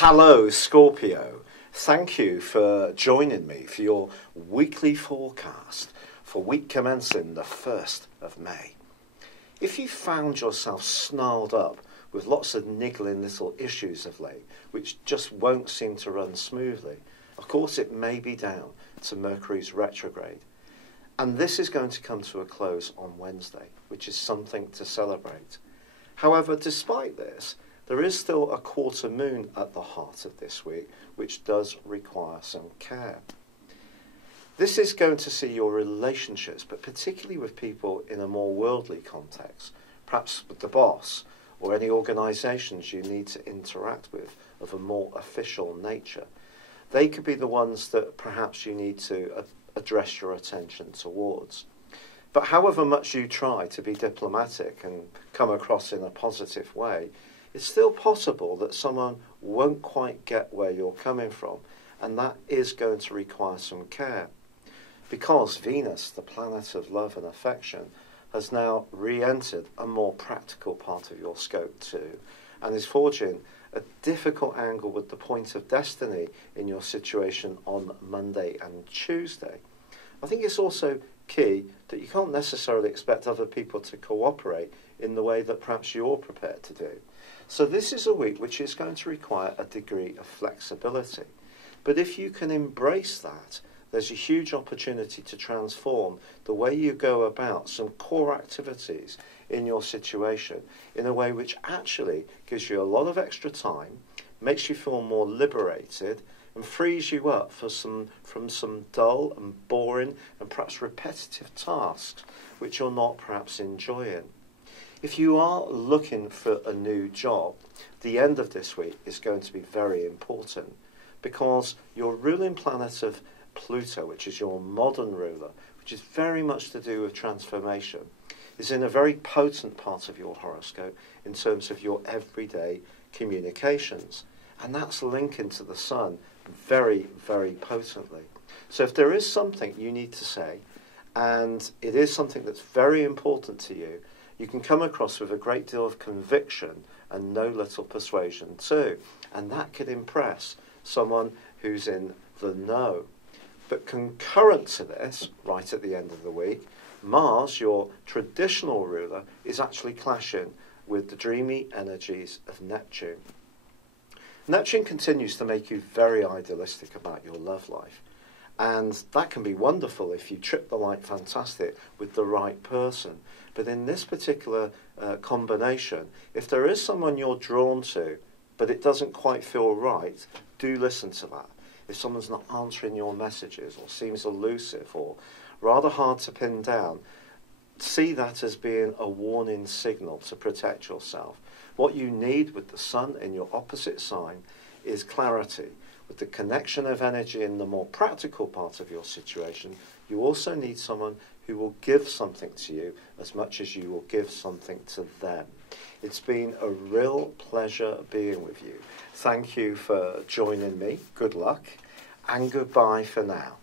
Hello, Scorpio. Thank you for joining me for your weekly forecast for week commencing the 1st of May. If you found yourself snarled up with lots of niggling little issues of late, which just won't seem to run smoothly, of course it may be down to Mercury's retrograde. And this is going to come to a close on Wednesday, which is something to celebrate. However, despite this, there is still a quarter moon at the heart of this week, which does require some care. This is going to see your relationships, but particularly with people in a more worldly context, perhaps with the boss or any organisations you need to interact with of a more official nature. They could be the ones that perhaps you need to address your attention towards. But however much you try to be diplomatic and come across in a positive way, it's still possible that someone won't quite get where you're coming from, and that is going to require some care. Because Venus, the planet of love and affection, has now re-entered a more practical part of your scope too, and is forging a difficult angle with the point of destiny in your situation on Monday and Tuesday. I think it's also key that you can't necessarily expect other people to cooperate in the way that perhaps you're prepared to do. So this is a week which is going to require a degree of flexibility. But if you can embrace that, there's a huge opportunity to transform the way you go about some core activities in your situation in a way which actually gives you a lot of extra time, makes you feel more liberated, and frees you up from some dull and boring and perhaps repetitive tasks which you're not perhaps enjoying. If you are looking for a new job, the end of this week is going to be very important because your ruling planet of Pluto, which is your modern ruler, which is very much to do with transformation, is in a very potent part of your horoscope in terms of your everyday communications. And that's linking to the sun very, very potently. So if there is something you need to say, and it is something that's very important to you, you can come across with a great deal of conviction and no little persuasion too. And that could impress someone who's in the know. But concurrent to this, right at the end of the week, Mars, your traditional ruler, is actually clashing with the dreamy energies of Neptune. Neptune continues to make you very idealistic about your love life. And that can be wonderful if you trip the light fantastic with the right person. But in this particular combination, if there is someone you're drawn to, but it doesn't quite feel right, do listen to that. If someone's not answering your messages or seems elusive or rather hard to pin down, see that as being a warning signal to protect yourself. What you need with the sun in your opposite sign is clarity. With the connection of energy in the more practical part of your situation, you also need someone who will give something to you as much as you will give something to them. It's been a real pleasure being with you. Thank you for joining me. Good luck and goodbye for now.